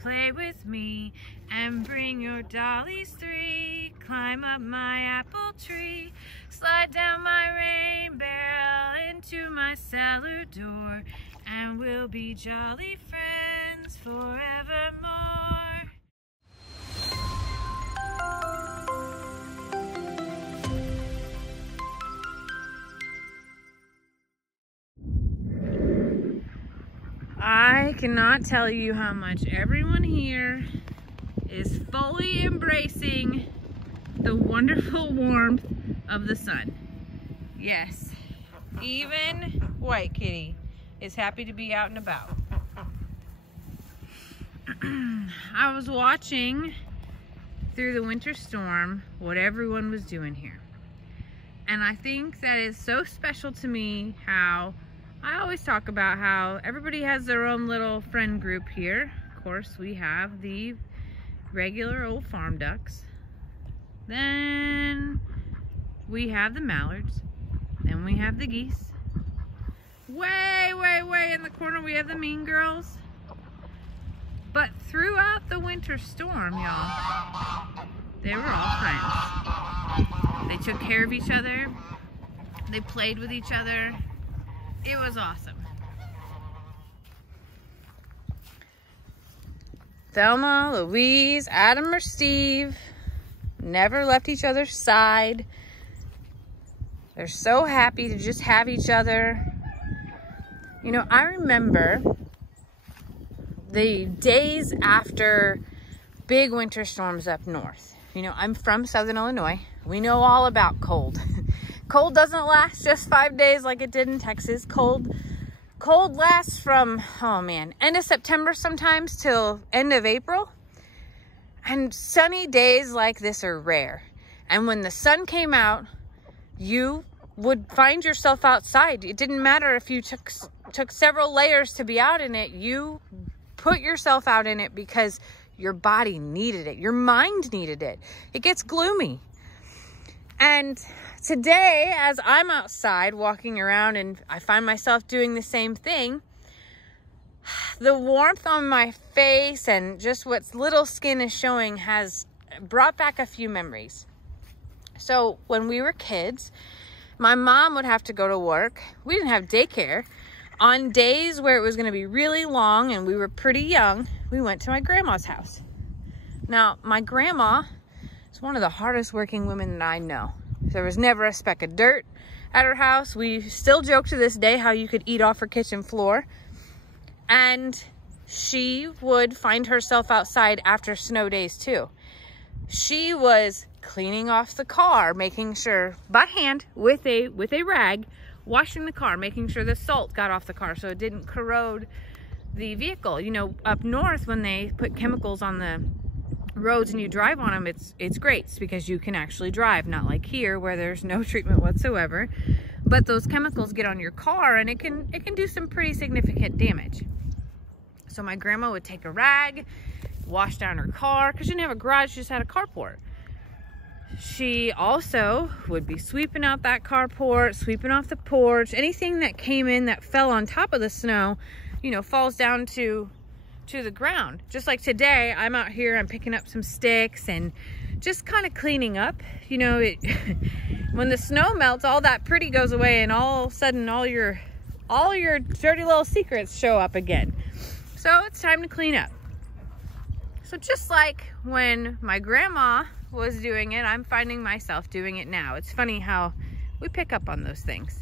play with me and bring your dollies 3. Climb up my apple tree, slide down my rain barrel into my cellar door, and we'll be jolly friends forevermore. I cannot tell you how much everyone here is fully embracing the wonderful warmth of the sun. Yes, even White Kitty is happy to be out and about. I was watching through the winter storm what everyone was doing here. And I think that is so special to me how I always talk about how everybody has their own little friend group here. Of course, we have the regular old farm ducks. Then we have the mallards. Then we have the geese. Way, way, way in the corner we have the mean girls. But throughout the winter storm, y'all, they were all friends. They took care of each other. They played with each other. It was awesome. Thelma, Louise, Adam or Steve never left each other's side. They're so happy to just have each other. You know, I remember the days after big winter storms up north. You know, I'm from Southern Illinois. We know all about cold. Cold doesn't last just 5 days like it did in Texas. Cold lasts from, oh man, end of September sometimes till end of April. And sunny days like this are rare. And when the sun came out, you would find yourself outside. It didn't matter if you took several layers to be out in it. You put yourself out in it because your body needed it. Your mind needed it. It gets gloomy. And today, as I'm outside walking around and I find myself doing the same thing, the warmth on my face and just what little skin is showing has brought back a few memories. So when we were kids, my mom would have to go to work. We didn't have daycare. On days where it was going to be really long and we were pretty young, we went to my grandma's house. Now, my grandma is one of the hardest working women that I know. There was never a speck of dirt at her house. We still joke to this day how you could eat off her kitchen floor. And she would find herself outside after snow days too. She was cleaning off the car, making sure by hand with a rag, washing the car, making sure the salt got off the car so it didn't corrode the vehicle. You know, up north when they put chemicals on the roads and you drive on them, it's great. It's because you can actually drive, not like here where there's no treatment whatsoever. But those chemicals get on your car and it can do some pretty significant damage. So my grandma would take a rag, wash down her car, because she didn't have a garage, she just had a carport. She also would be sweeping out that carport, sweeping off the porch. Anything that came in that fell on top of the snow, you know, falls down to the ground. Just like today, I'm out here, I'm picking up some sticks and just kind of cleaning up. You know, when the snow melts, all that pretty goes away and all of a sudden all your dirty little secrets show up again. So it's time to clean up. So just like when my grandma was doing it, I'm finding myself doing it now. It's funny how we pick up on those things.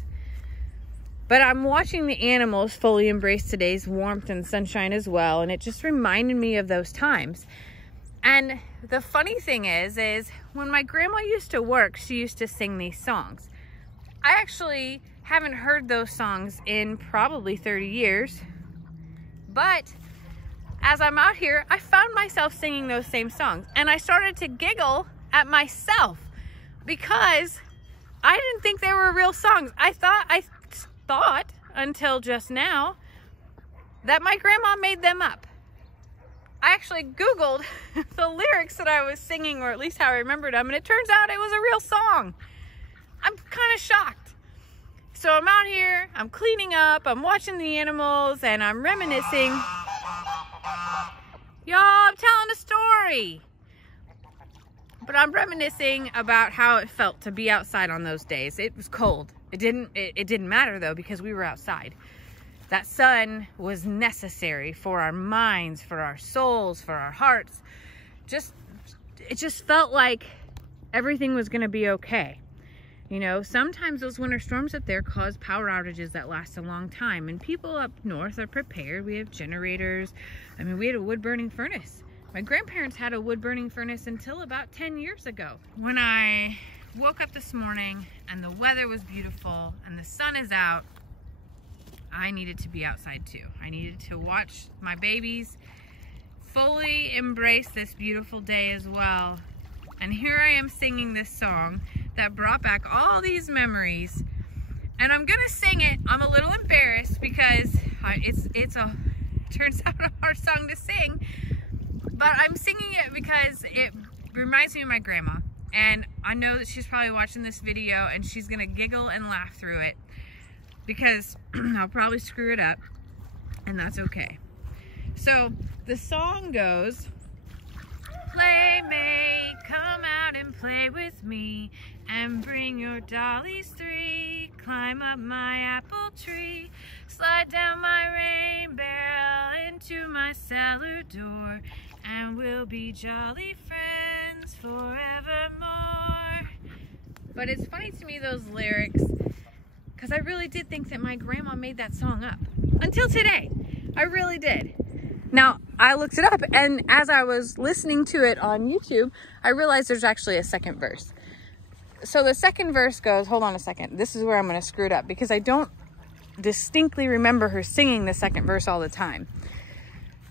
But I'm watching the animals fully embrace today's warmth and sunshine as well, and it just reminded me of those times. And the funny thing is when my grandma used to work, she used to sing these songs. I actually haven't heard those songs in probably 30 years, but as I'm out here, I found myself singing those same songs, and I started to giggle at myself because I didn't think they were real songs. I thought until just now that my grandma made them up. I actually Googled the lyrics that I was singing, or at least how I remembered them, and it turns out it was a real song. I'm kind of shocked. So I'm out here, I'm cleaning up, I'm watching the animals, and I'm reminiscing. Y'all, I'm telling a story. But I'm reminiscing about how it felt to be outside on those days. It was cold. It didn't matter though, because we were outside. That sun was necessary for our minds, for our souls, for our hearts. It just felt like everything was gonna be okay. You know, sometimes those winter storms up there cause power outages that last a long time, and people up north are prepared. We have generators. I mean, we had a wood burning furnace. My grandparents had a wood burning furnace until about 10 years ago. When I woke up this morning and the weather was beautiful and the sun is out, I needed to be outside too. I needed to watch my babies fully embrace this beautiful day as well. And here I am singing this song that brought back all these memories. And I'm gonna sing it. I'm a little embarrassed because it turns out a hard song to sing. But I'm singing it because it reminds me of my grandma. And I know that she's probably watching this video and she's gonna giggle and laugh through it because I'll probably screw it up, and that's okay. So the song goes, Playmate, come out and play with me, and bring your dollies 3. Climb up my apple tree, slide down my rain barrel into my cellar door, and we'll be jolly friends forevermore. But it's funny to me, those lyrics, because I really did think that my grandma made that song up. Until today, I really did. Now, I looked it up, and as I was listening to it on YouTube, I realized there's actually a second verse. So the second verse goes, hold on a second, this is where I'm gonna screw it up, because I don't distinctly remember her singing the second verse all the time.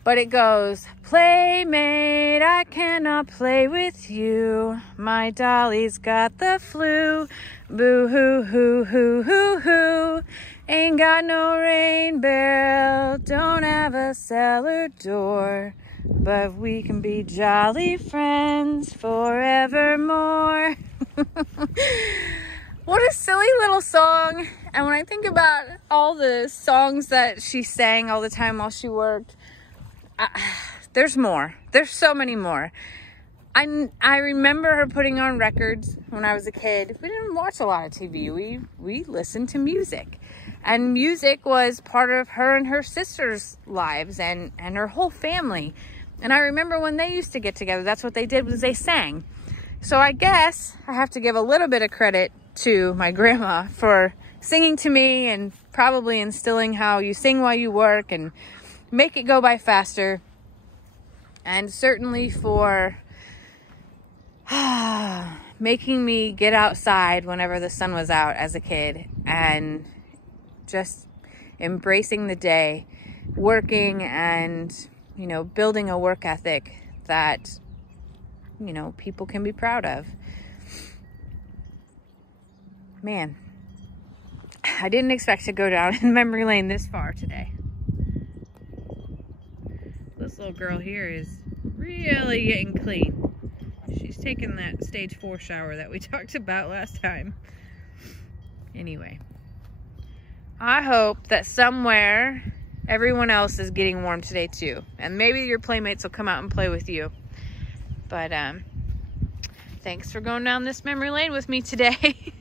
But it goes, Playmate, I cannot play with you. My dolly's got the flu. Boo hoo hoo hoo hoo hoo. Ain't got no rain barrel. Don't have a cellar door. But we can be jolly friends forevermore. What a silly little song. And when I think about all the songs that she sang all the time while she worked, there's more. There's so many more. I remember her putting on records when I was a kid. We didn't watch a lot of TV. We listened to music. And music was part of her and her sister's lives and her whole family. And I remember when they used to get together, that's what they did, was they sang. So I guess I have to give a little bit of credit to my grandma for singing to me and probably instilling how you sing while you work and make it go by faster, and certainly for making me get outside whenever the sun was out as a kid and just embracing the day, working and, you know, building a work ethic that, you know, people can be proud of. Man, I didn't expect to go down in memory lane this far today. This little girl here is really getting clean. She's taking that stage 4 shower that we talked about last time. Anyway, I hope that somewhere everyone else is getting warm today too. And maybe your playmates will come out and play with you. But thanks for going down this memory lane with me today.